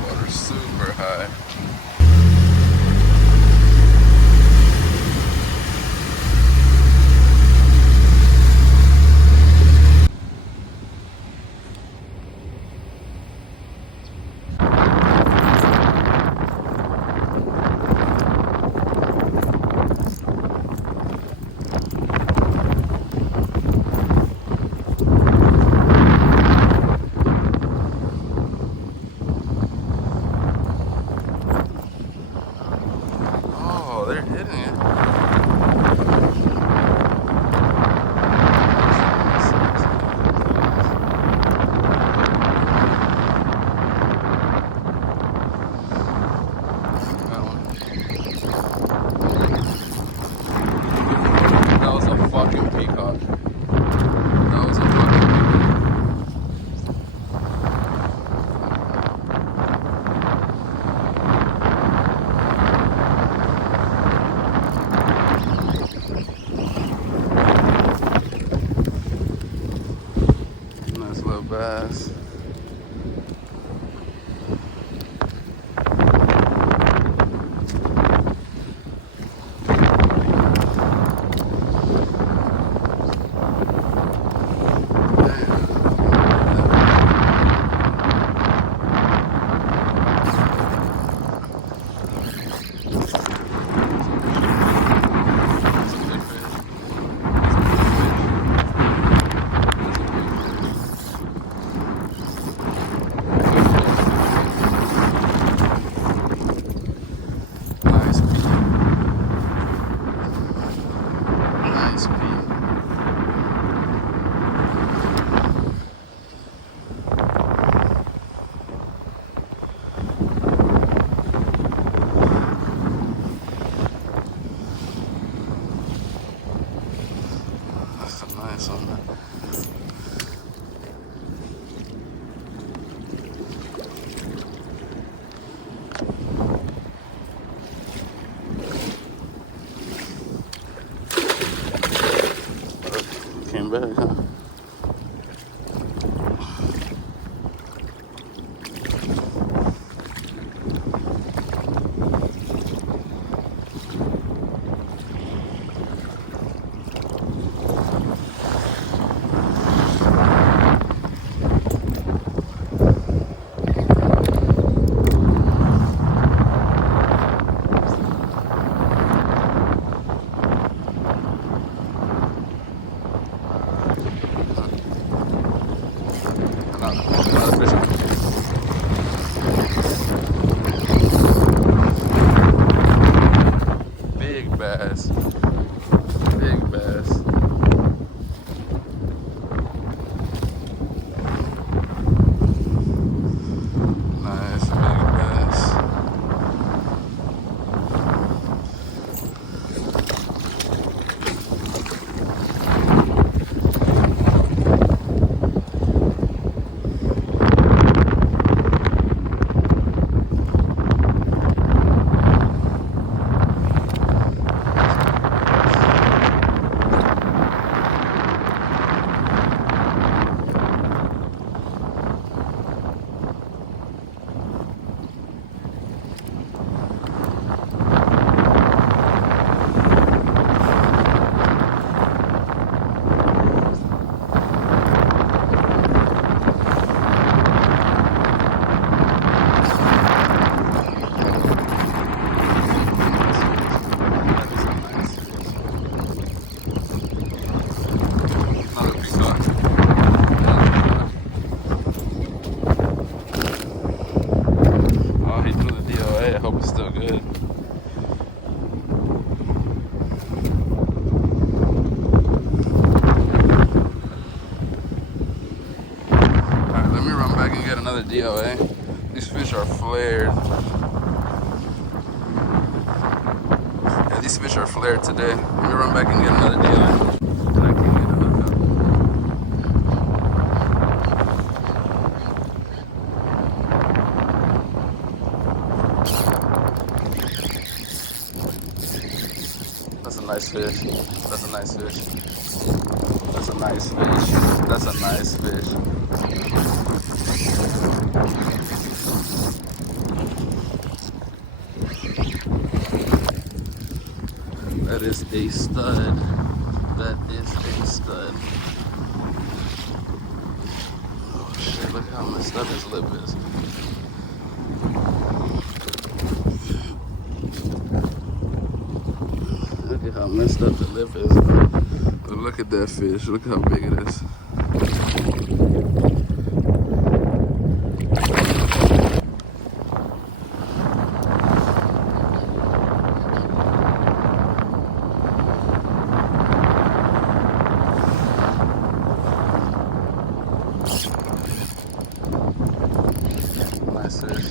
Water's super high. Oh, they're hitting it. That one. That was a fucking peacock. That was a fucking nice little bass. Nice peak. Nice peak. That's a nice one. Came back, huh? Another fish. Big bass. Big bass. Nice big bass. Another peacock. Oh, he threw the DOA. I hope it's still good. Alright, let me run back and get another DOA. These fish are flared. Yeah, these fish are flared today. Let me run back and get another DOA. And I can't get a hookup. nice fish. That's a nice fish. That's a nice fish. That's a nice fish. That is a stud. That is a stud. Oh shit, look how messed up his lip is. Look at how messed up the lip is. But look at that fish. Look how big it is. Nice fish.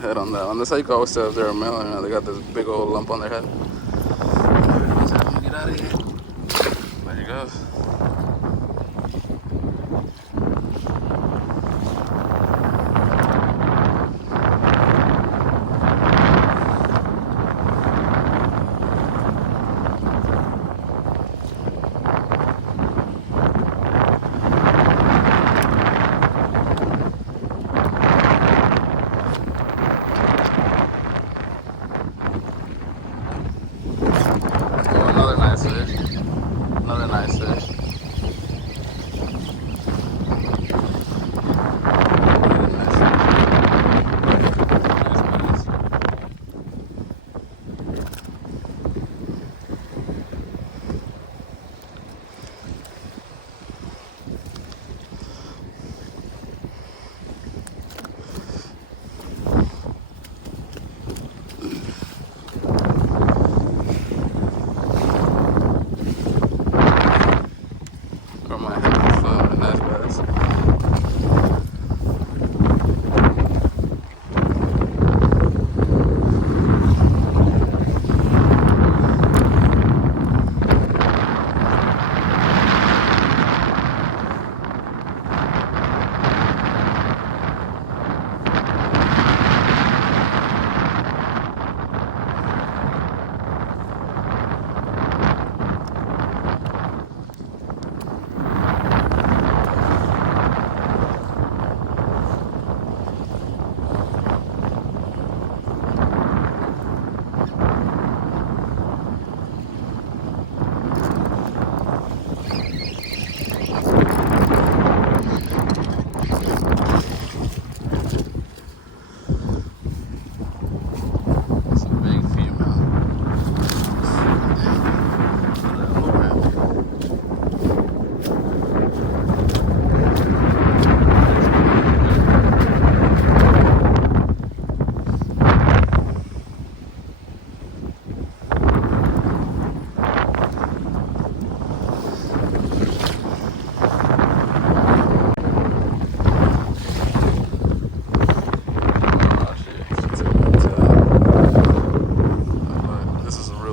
Head on that one. That's how you can always tell if they're a male or not. They got this big old lump on their head. Let's have them get out of here. There he goes. Another nice fish.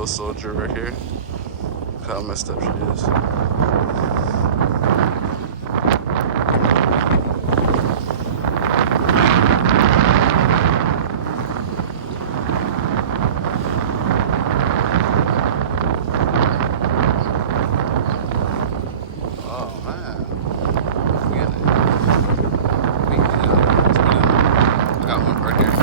Soldier right here. Look how messed up she is. Oh man. Get it. I got one right here.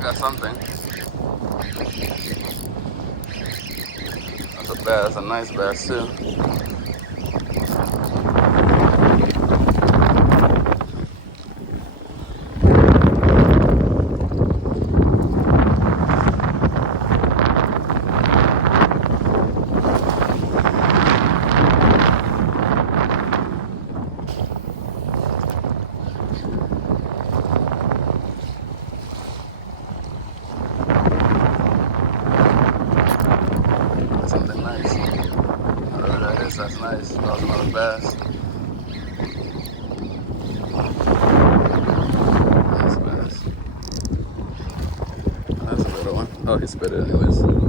Got something. That's a bass, a nice bass too. Nice. That was another bass. Nice bass. That's a little one. Oh, he spit it anyways.